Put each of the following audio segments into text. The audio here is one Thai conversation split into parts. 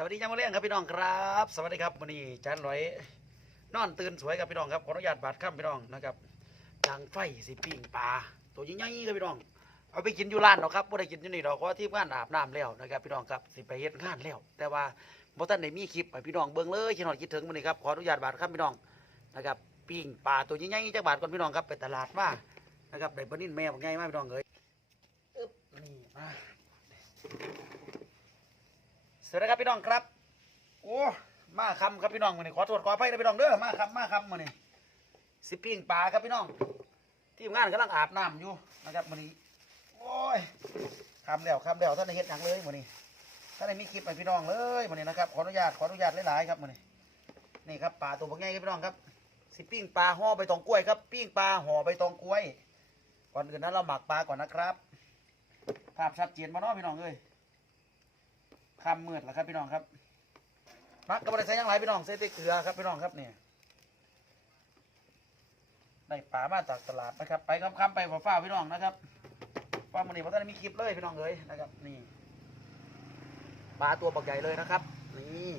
สวัสดียามมื้อเลี้ยงครับพี่น้องครับ สวัสดีครับวันนี้จานร้อยนอนตื่นสวยครับพี่น้องครับขออนุญาตบาดค่ำพี่น้องนะครับดังไฟสิปิ้งปลาตัวยิ่งใหญ่ครับพี่น้อง เอาไปกินอยู่ร้านหรอกครับบ่ได้กินอยู่นี่ดอกเพราะที่บ้านอาบน้ำแล้วนะครับพี่น้องครับสิไปเฮ็ดงานแล้ว แต่ว่าบ่ทันได้มีคลิปให้พี่น้องเบิ่งเลยคิดฮอดคิดถึงมื้อนี้ครับขออนุญาตบาดค่ำพี่น้องนะครับปิ้งปลาตัวยิ่งใหญ่จักบาทก่อนพี่น้องครับไปตลาดมานะครับได้ปลานิ่นแม่บักใหญ่มากพี่น้องเอ้ยอึ๊บนี่มา สวัสดีครับพี่น้องครับ โอ้ มาคำครับพี่น้องมาเนี่ขอโทษขออภัยนะพี่น้องเด้อ มาคำมาคำมาเนี่สิปิ้งปลาครับพี่น้อง ทีมงานกำลังอาบน้ำอยู่นะครับมานี้โอ้ยคำแล้วคำแล้วท่านได้เฮ็ดหยังเลยมานี้ท่านได้มีคลิปไปพี่น้องเลยมานี้นะครับ ขออนุญาตขออนุญาตหลายๆครับมานี้นี่ครับปลาตัวพวกใหญ่ครับพี่น้องครับ สิปิ้งปลาห่อใบตองกล้วยครับ ปิ้งปลาห่อใบตองกล้วย ก่อนอื่นนั้นเราหมักปลาก่อนนะครับ ภาพชัดเจนมาเนาะพี่น้องเอ้ย คำมืดแล้วครับพี่น้องครับมักกับบริษัทยังไรพี่น้องใส่แต่เกลือครับพี่น้องครับเนี่ยได้ปลามาจากตลาดนะครับ ไปคำๆไปฝ่าๆพี่น้องนะครับฟ้ามันนี่เพราะท่านมีคลิปเลยพี่น้องเลยนะครับนี่ปลาตัวปักใหญ่เลยนะครับ นี่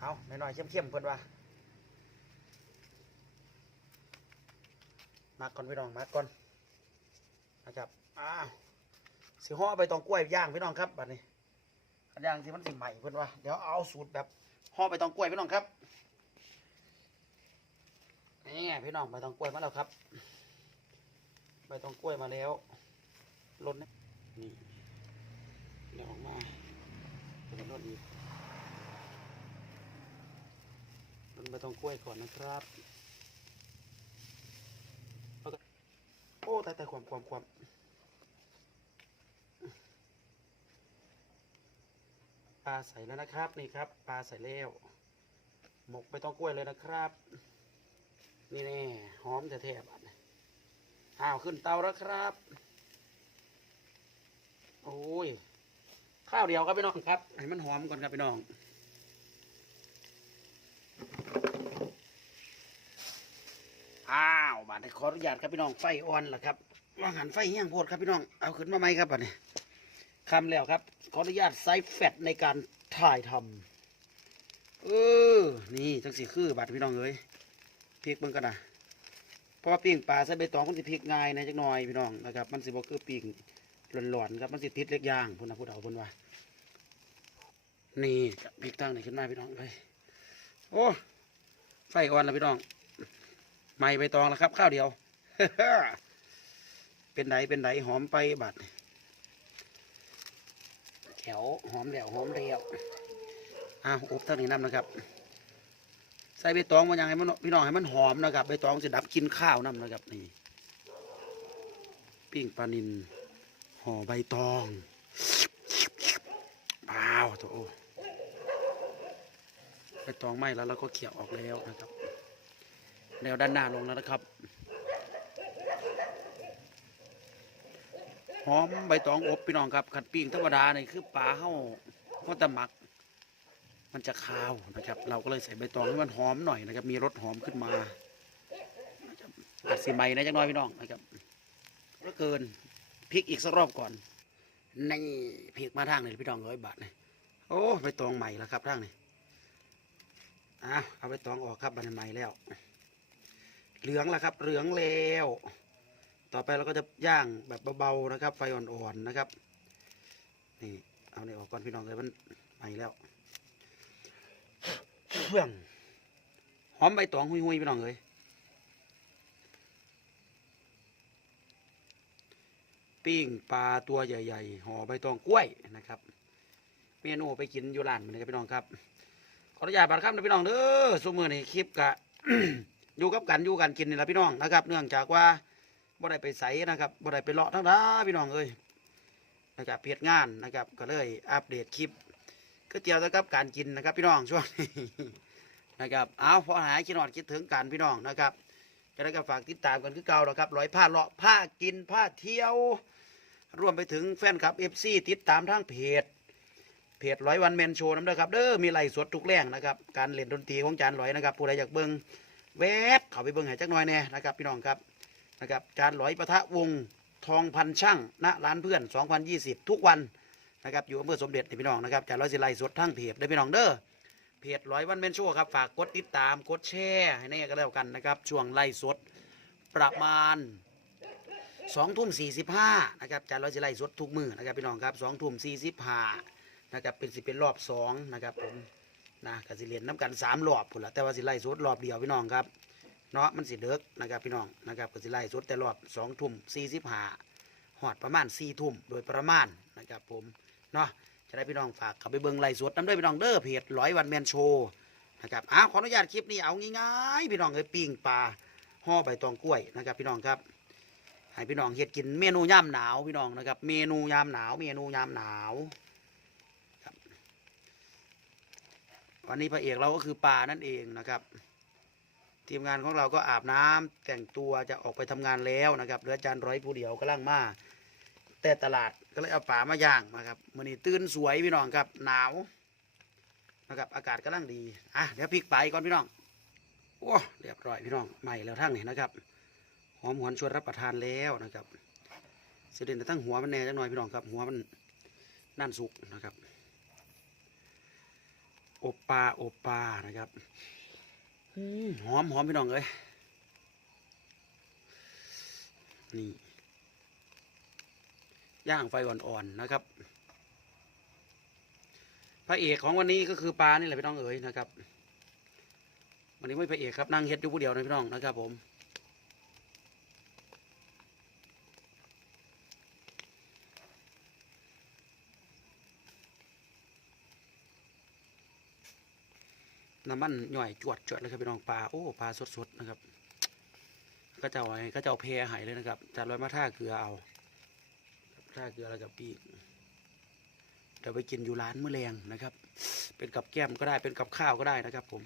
เอาหน่อยๆเข้มๆเพื่อนว่ามาก่อนพี่น้องมาก่อนนะครับอ้าว สิห่อใบตองกล้วยย่างพี่น้องครับบัดนี้อันย่างที่มันสิใหม่เพิ่อนว่าเดี๋ยวเอาสูตรแบบห่อใบตองกล้วยพี่น้องครับนี่ไงพี่น้องใบตองกล้วยมาแล้วครับใบตองกล้วยมาแล้วล้นนี่เดี๋ยวออกมาเป็นล้นอีกล้นใบตองกล้วยก่อนนะครับแล้วก็โอ้ตายตายความความความ ปลาใส่แล้วนะครับนี่ครับ ปลาใส่แล้วหมกไม่ต้องกล้วยเลยนะครับ นี่แน่หอมแท้ๆบัดนี้อ้าวขึ้นเตาแล้วครับ โอ้ยข้าวเดียวครับพี่น้องครับให้มันหอมก่อนครับพี่น้องอ้าวบาดนี้ขออนุญาตครับพี่น้องไฟอ่อนล่ะครับว่างหันไฟเฮี้ยงโพดครับพี่น้องเอาขึ้นมาไหมครับบัดนี้คำแล้วครับ ออนุญาตไซส์แฟตในการถ่ายทำเออ นี่จังสีคือบัดพี่น้องเอ้ยพริกมันกันนะเพราะว่าปิ้งปลาใส่ใบตองมันสิพริกง่ายนะจักหน่อยพี่น้องนะครับ มันสิบ่คือปิ้งหลอนๆครับมันสิติดเล็กย่างพุ่นนะพูดเอาพุ่นว่า นี่พริกตั้งนี่ขึ้นมาพี่น้องเลยโอ้ไฟอ่อนแล้วพี่น้องไม่ใบตองแล้วครับ ข้าวเดียว เป็นไหนเป็นไหนหอมไปบัด แถวหอมแล้วหอมเรียวอ้าวอบเท่านี้น้ำนะครับ ใส่ใบตองมันยังให้มันพี่น้องให้มันหอมนะครับใบตองจะดับกินข้าวน้ำนะครับนี่ปิ้งปลานินห่อใบตองว้าวโถใบตองไหม้แล้วเราก็เขี่ยออกแล้วนะครับแนวด้านหน้าลงแล้วนะครับ หอมใบตองอบพี่น้องครับขัดปิ้งธรรมดาเนี่ยคือปลาเห่าก็ตะหมัก มันจะคาวนะครับ เราก็เลยใส่ใบตองให้มันหอมหน่อยนะครับ มีรสหอมขึ้นมาอัดสีใหม่นะจังน้อยพี่น้องนะครับก็เกินพริกอีกสักรอบก่อนนี่พริกมาทางนี่พี่น้องร้อยบาทนี่โอ้ใบตองใหม่แล้วครับทางนี่อ้าวเอาใบตองออกครับบันใหม่แล้ว เหลืองแล้วครับ เหลืองแล้ว ต่อไปเราก็จะย่างแบบเบาๆนะครับ ไฟอ่อนๆนะครับนี่เอาเนี่ยออกก่อนพี่น้องเลยมันใหม่แล้วเพื่องหอมใบตองหุยๆพี่น้องเลยปิ้งปลาตัวใหญ่ๆห่อใบตองกล้วยนะครับเมนูไปกินอยู่ร้านมันนะครับพี่น้องครับขออนุญาตบัตรครับนะพี่น้องเด้อสมือนี่คลิปกะอยู่กับกันอยู่กันกินนี่แหละพี่น้องนะครับ เนื่องจากว่า บ่ได้ไปใสนะครับบ่ได้ไปเลาะทั้งด้าพี่น้องเอ้ยนะครับเพียงานนะครับ ก็เลยอัปเดตคลิปก็เตี๋ยวนะครับการกินนะครับ พี่น้องช่วงนี้นะครับเอาพอหายคิดหอดคิดถึงกันพี่น้องนะครับจะได้ก็ฝากติดตามกันคือเก่าแล้วครับร้อยผ้าเลาะผ้ากินผ้าเที่ยว รวมไปถึงแฟนคลับเอฟซีติดตามทางเพจเพจร้อยวันแมนโชว์น้ำเด้อครับเด้อมีไล่สดทุกแรงนะครับการเล่นดนตรีของจานร้อยนะครับผู้ใดอยากเบิ่งแวบเข้าไปเบิ่งให้จักหน่อยแน่นะครับ พี่น้องครับ นะครับจานหลอยประทะวงทองพันช่างณร้านเพื่อน 2020 ทุกวันนะครับอยู่อำเภอสมเด็จนี่พี่น้องนะครับจะร้อยสิไลสดทั้งเพจได้พี่น้องเด้อเพจร้อยวันเมนโชว์ครับฝากกดติดตามกดแชร์ให้แน่ก็แล้วกันนะครับช่วงไลสดประมาณสองทุ่มสี่สิบห้านะครับจะร้อยสิไลสดทุกมือนะครับพี่น้องครับสองทุ่มสี่สิบห้านะครับเป็นสิเป็นรอบสองนะครับผมนะกสิเรียนน้ำกันสามรอบพุ่นละแต่ว่าสิไลสดรอบเดียวพี่น้องครับ เนาะมันสิเลิกนะครับพี่น้องนะครับก็สิไล่สดแต่รอบสองทุ่มสี่สิบห้าหอดประมาณสี่ทุ่มโดยประมาณนะครับผมเนาะจะได้พี่น้องฝากเข้าไปเบิ่งไล่สดน้ำด้วยพี่น้องเด้อเพจร้อยวันแมนโชว์นะครับอ้าวขออนุญาตคลิปนี้เอาง่ายๆพี่น้องเอ้ยปิ้งปลาห่อใบตองกล้วยนะครับ พี่น้องครับให้พี่น้องเฮ็ดกินเมนูยามหนาวพี่น้องนะครับ เมนูยามหนาว เมนูยามหนาววันนี้พระเอกเราก็คือปลานั่นเองนะครับ ทีมงานของเราก็อาบน้ำแต่งตัวจะออกไปทำงานแล้วนะครับเหลืออาจารย์ร้อยผู้เดียวกำลังมาแต่ตลาดก็เลยเอาป่ามาย่างนะครับมื่อนี้ตื่นสวยพี่น้องครับหนาวนะครับอากาศกำลังดีอะเดี๋ยวพลิกไปก่อนพี่น้องโอ้เรียบร้อยพี่น้องใหม่แล้วทั้งนี่นะครับหอมหวนชวนรับประทานแล้วนะครับเสด็จแต่ทั้งหัวมันแน่จังหน่อยพี่น้องครับ หัวมันนั่นสุกนะครับอบปลาอบปลานะครับ หอมหอมพี่น้องเอ้ยนี่ย่างไฟอ่อนๆนะครับ พระเอกของวันนี้ก็คือปลานี่แหละพี่น้องเอ๋ยนะครับ วันนี้ไม่พระเอกครับนั่งเฮ็ดอยู่ผู้เดียวนะพี่น้องนะครับผม น้ำมันหน่อยจวดจวดเลยครับพี่น้องปลาโอ้ปลาสดๆนะครับ ก็จะเอาไว้ก็จะเอาเพหายเลยนะครับจะลอยมาท่าเกลือเอาท่าเกลือแล้วกับปีกเดี๋ยวไปกินอยู่ร้านมื้อแรงนะครับ เป็นกับแก้มก็ได้เป็นกับข้าวก็ได้นะครับผม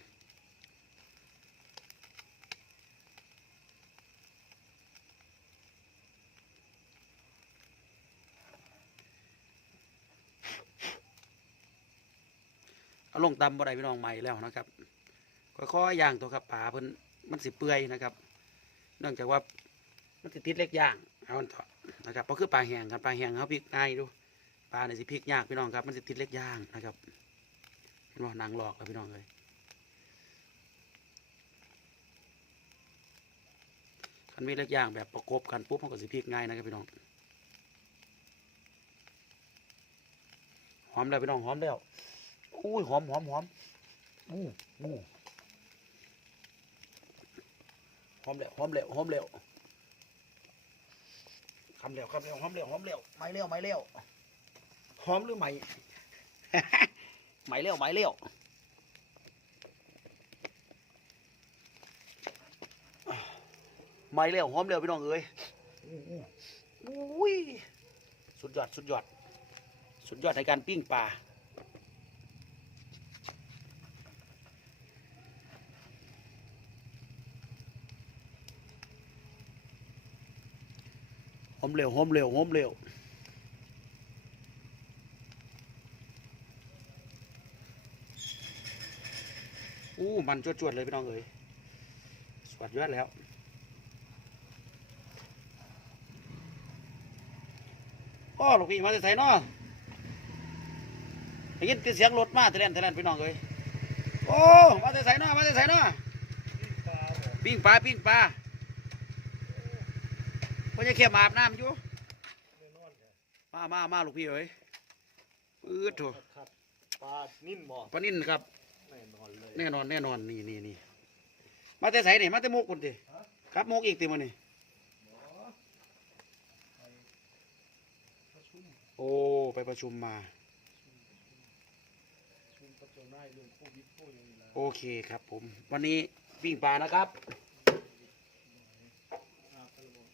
ลงตำบ่ได้พี่น้องใหม่แล้วนะครับค่อยๆย่างตัวครับปลาเพิ่นมันสิเปื่อยนะครับ เนื่องจากว่ามันสิติดเล็กย่างเอาอันเถอนะครับเพราะคือปลาแห้งกันปลาแห้งเขาพริกง่ายดูปลาเนี่ยสิพริกยากพี่น้องครับ มันสิติดเล็กย่างนะครับเห็นว่านางหลอกแล้วพี่น้องเลยคันมีเล็กย่างแบบประกบกันปุ๊บมันก็สิพริกง่ายนะครับพี่น้องหอมแล้วพี่น้องหอมแล้ว อุ้ยหอมหอมหอมอู้อู้หอมแล้วหอมแล้วหอมแล้วคำแล้วคำแล้วหอมแล้วหอมแล้วไม่เลี้ยวไม่เลี้ยวหอมหรือไม่ไม่เลี้ยวไม่เลี้ยวไม่เลี้ยวหอมแล้วพี่น้องเอ้ยอู้อู้อุ้ยสุดยอดสุดยอด สุดยอดในการปิ้งปลา หอมเร็วหอมเร็วหอมเร็วอู้มันจวดๆเลยพี่น้องเอ๋ยสวัสดยอดแล้วก็ลูกพี่มาจะใส่เนาะได้ยินเสียงรถมาแต่เลนแต่เลนพี่น้องเอ๋ยโอ้มาจะใส่เนาะมาจะใส่เนาะปิ้งปลาปิ้งปลา พราะจะเขียบอาบน้ำอยู่มามามาลูกพี่เอ้ยปื๊ดโถครับปลานิ่มบ่ปลานิ่นครับแน่นอนเลยแน่นอนแน่นอนนี่นี่นี่มาแต่ใส่นี่มาแต่มุกคนติครับมุกอีกติมันนี่โอ้ไปประชุมมาชุมประจนายเรื่องโควิดโควิดนี่แหละโอเคครับผม วันนี้ปิ้งปลานะครับ อ่าครับผม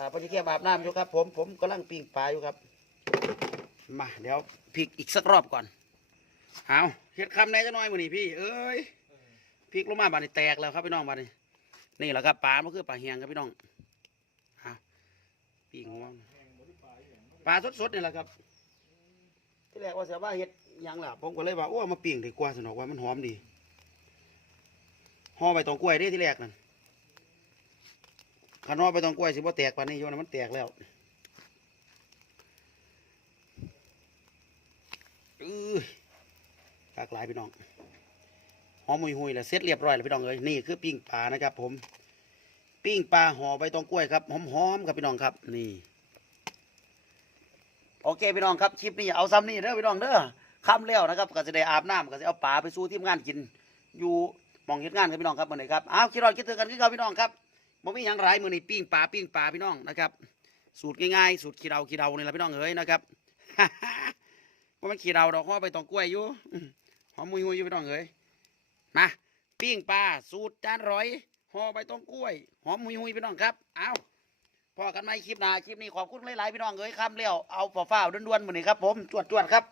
อ่าพอจะเขียบอาบน้ำอยู่ครับ ผมผมกำลังปิ้งปลาอยู่ครับ มาเดี๋ยวพริกอีกสักรอบก่อนเอาเฮ็ดคำไหนจะน้อยมือนี่พี่ เอ้ยพริกลงมาบาดนี้แตกแล้วครับพี่น้องบาดนี้ นี่แหละครับปลามันคือปลาเฮียงครับพี่น้องเอาปิ้งหัวมันแห้งบ่ได้ปลาอย่างนั้นปลาสดๆนี่แหละครับที่แรกว่าเสียว่าเฮ็ดยังล่ะผมก็เลยว่าโอ้มาปิ้งดีกว่าสนอกว่ามันหอมดีห่อใบตองกล้วยเด้ที่แรกนั่น ขันอ้อไปตองกล้วยสิบ่แตกปานนี้โยนมันแตกแล้วอือปากหลายพี่น้องหอมหุยหุยแล้วเสร็จเรียบร้อยแล้วพี่น้องเอ้ยนี่คือปิ้งปลานะครับ ผม ปิ้งปลาห่อใบตองกล้วยครับหอมๆครับพี่น้องครับ นี่โอเคพี่น้องครับคลิปนี้เอาซ้ำนี่เด้อพี่น้องเด้อค้ำแล้วนะครับก็จะได้อาบน้ำก็จะเอาปลาไปสู้ที่งานกิน อยู่มองเห็นงานครับพี่น้องครับหมาเลยครับอ้าวคิดรอดคิดถึงกันคิดกับพี่น้องครับ บ่มีหยังหลายมือนี้ปิ้งปลาปิ้งปลาพี่น้องนะครับ สูตรง่ายๆสูตรขี้เดาขี้เดานี่แหละพี่น้องเอ้ยนะครับว่ามันขี้เดาดอกห่อใบตองกล้วยอยู่หอมมุยๆอยู่พี่น้องเอ้ยมาปิ้งปลาสูตรจานร้อยห่อใบตองกล้วย หอมมุยๆพี่น้องครับเอาพอกันไหมคลิปหน้าคลิปนี้ขอบคุณหลายๆพี่น้องเอ้ยคำเลี้ยวเอาฝ่าๆด้วนๆมือนี้ครับผมจวดๆครับ